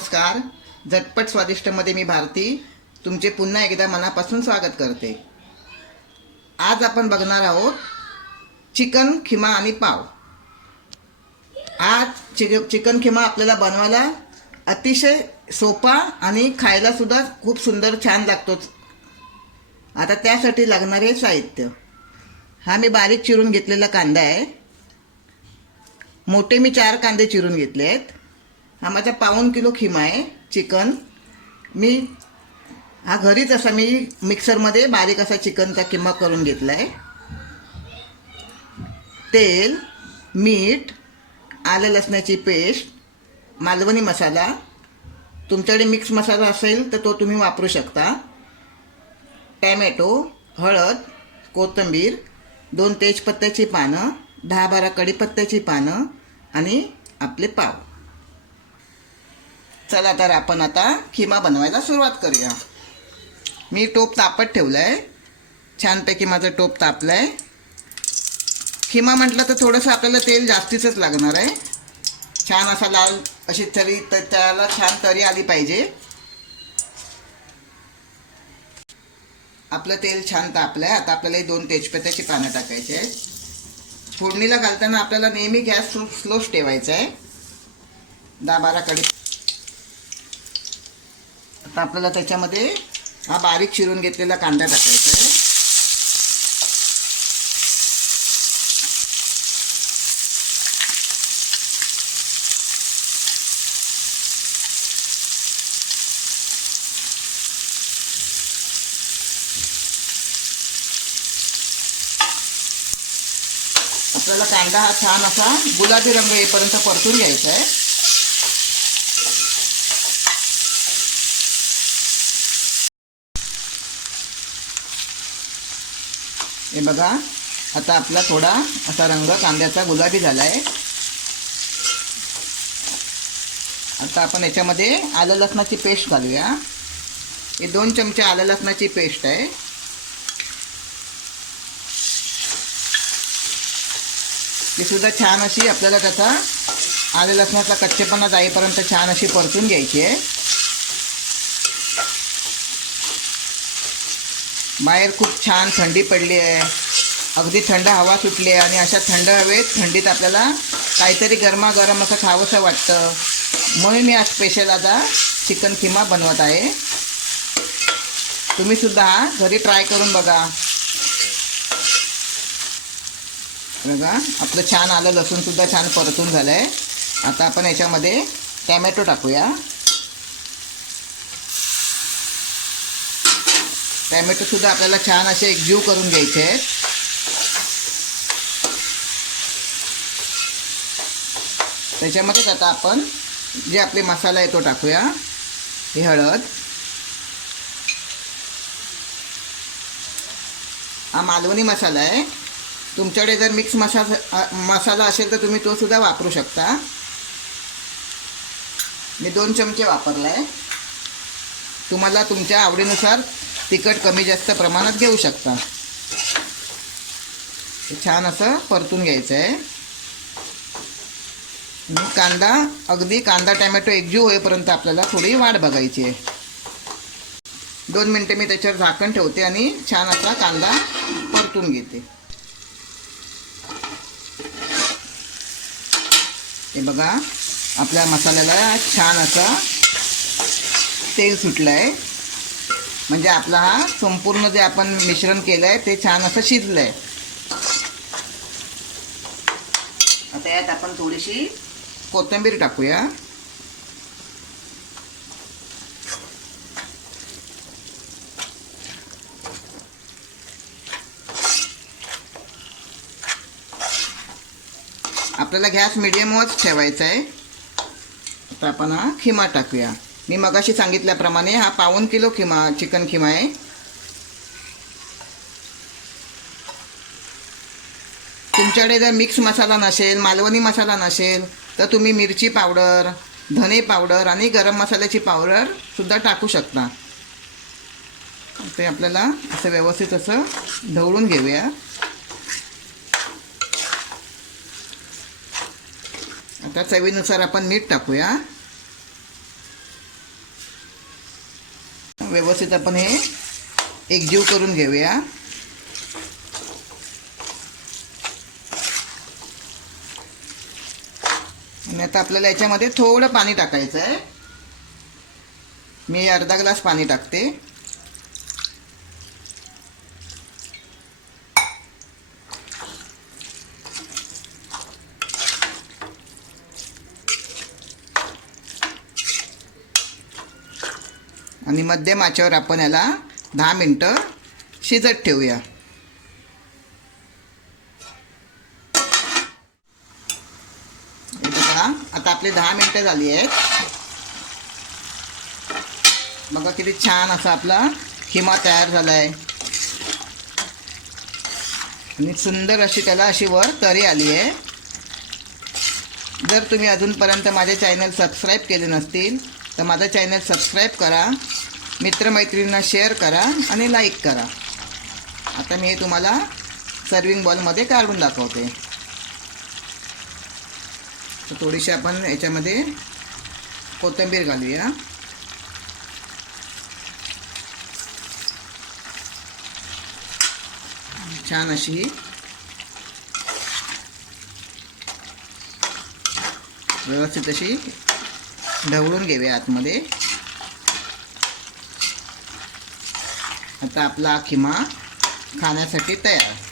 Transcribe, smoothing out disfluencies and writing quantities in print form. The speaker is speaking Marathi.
नमस्कार. झटपट स्वादिष्टमध्ये मी भारती तुमचे पुन्हा एकदा मनापासून स्वागत करते. आज आपण बघणार आहोत चिकन खिमा आणि पाव. आज चिकन खिमा आपल्याला बनवायला अतिशय सोपा आणि खायला सुद्धा खूप सुंदर छान लागतोच. आता त्यासाठी लागणारे साहित्य, हा मी बारीक चिरून घेतलेला कांदा आहे. मोठे मी 4 कांदे चिरून घेतले आहेत. हा माझा 1.25 किलो खिमा आहे चिकन. हा घरीच असा मी मिक्सरमध्ये बारीक असा चिकनचा खिमा करून घेतला आहे. तेल, मीठ, आलं लसणाची पेस्ट, मालवणी मसाला, तुमच्याकडे मिक्स मसाला असेल तर तो तुम्ही वापरू शकता, टॅमॅटो, हळद, कोथिंबीर, 2 तेजपत्त्याची पानं, 10-12 कढीपत्त्याची पानं आणि आपले पाव. चला तर आपण आता खिमा बनवायला सुरुवात करूया. मी टोप तापत ठेवलं आहे. छानपैकी माझं टोप तापलं आहे. खिमा म्हटलं तर थोडंसं आपल्याला तेल जास्तीचंच लागणार आहे. छान असा लाल अशी तरी त्याला छान तरी आली पाहिजे. आपलं तेल छान तापलं आहे. आता आपल्याला 2 तेजपत्त्याची पानं टाकायची आहेत. फोडणीला घालताना आपल्याला नेहमी गॅस स्लोच ठेवायचा आहे. 10-12 कढी. आता आपल्याला त्याच्यामध्ये हा बारीक चिरून घेतलेला कांदा टाकायचा आहे. आपल्याला कांदा हा छान असा गुलाबी रंग येईपर्यंत परतून घ्यायचा आहे. हे बघा, आता आपला थोडा असा रंग कांद्याचा गुलाबी झाला आहे. आता आपण याच्यामध्ये आलं लसणाची पेस्ट घालूया. हे 2 चमचे आलं लसणाची पेस्ट आहे. ती सुद्धा छान अशी आपल्याला त्याचा आलं लसणाचा कच्चेपणा जाईपर्यंत छान अशी परतून घ्यायची आहे. बाहेर खूप छान थंडी पडली आहे. अगदी थंड हवा सुटली आहे आणि अशा थंड हवेत थंडीत आपल्याला काहीतरी गरमागरम असं खावंसं वाटतं. म्हणून मी आज स्पेशल आता चिकन खिमा बनवत आहे. तुम्ही सुद्धा घरी ट्राय करून बघा. बघा, आपलं छान आलं लसूण सुद्धा छान परतून झालं आहे. आता आपण याच्यामध्ये टॅमॅटो टाकूया. टॅमॅटो सुद्धा आपल्याला छान असे एकजीव करून घ्यायचे आहेत. त्याच्यामध्येच आता आपण जे आपले मसाला आहे तो टाकूया. ही हळद, हा मालवणी मसाला आहे. तुमच्याकडे जर मिक्स मसाला असेल तर तुम्ही तो सुद्धा वापरू शकता. मी 2 चमचे वापरला आहे. तुम्हाला तुमच्या आवडीनुसार तिखट कमी जास्त प्रमाणात घेऊ शकता. छान असं परतून घ्यायचं आहे. अगदी कांदा टॅमॅटो एकजीव होईपर्यंत आपल्याला थोडी वाट बघायची आहे. 2 मिनटे मी त्याच्यावर झाकण ठेवते आणि छान असा कांदा परतून घेते. हे बघा, आपल्या मसाल्याला छान असं तेल सुटलं आहे. म्हणजे आपला हा संपूर्ण जे आपण मिश्रण केलं आहे ते छान असं शिजलं आहे. आता यात आपण थोडीशी कोथिंबीर टाकूया. आपल्याला गॅस मिडियमच ठेवायचा आहे. आता आपण हा खिमा टाकूया. मी मगाशी सांगितल्याप्रमाणे हा 1.25 किलो चिकन खिमा आहे. तुमच्याकडे जर मिक्स मसाला नसेल, मालवणी मसाला नसेल तर तुम्ही मिरची पावडर, धने पावडर आणि गरम मसाल्याची पावडर सुद्धा टाकू शकता. ते आपल्याला असं व्यवस्थित असं ढवळून घेऊया. आता चवीनुसार आपण मीठ टाकूया. व्यवस्थित आपण हे एकजीव करून घेऊया. आणि आता आपल्याला याच्यामध्ये थोडं पाणी टाकायचं आहे. मी अर्धा ग्लास पाणी टाकते. आणि मध्यम आचेवर आपण याला 10 मिनटं शिजत ठेवूया. इथे बघा, आता आपली 10 मिनटं झाली आहेत. बघा किती छान असा आपला खिमा तयार झाला आहे. आणि सुंदर अशी त्याला अशी वर तरी आली आहे. जर तुम्ही अजूनपर्यंत माझे चॅनल सबस्क्राईब केले नसतील तर माझं चॅनल सबस्क्राईब करा, मित्रमैत्रिणींना शेअर करा आणि लाईक करा. आता मी हे तुम्हाला सर्विंग बॉलमध्ये काढून दाखवते. तर थोडीशी आपण याच्यामध्ये कोथिंबीर घालूया. छान अशी व्यवस्थित अशी ढवळून घेऊया आतमध्ये. आता आपला खिमा खाण्यासाठी तयार.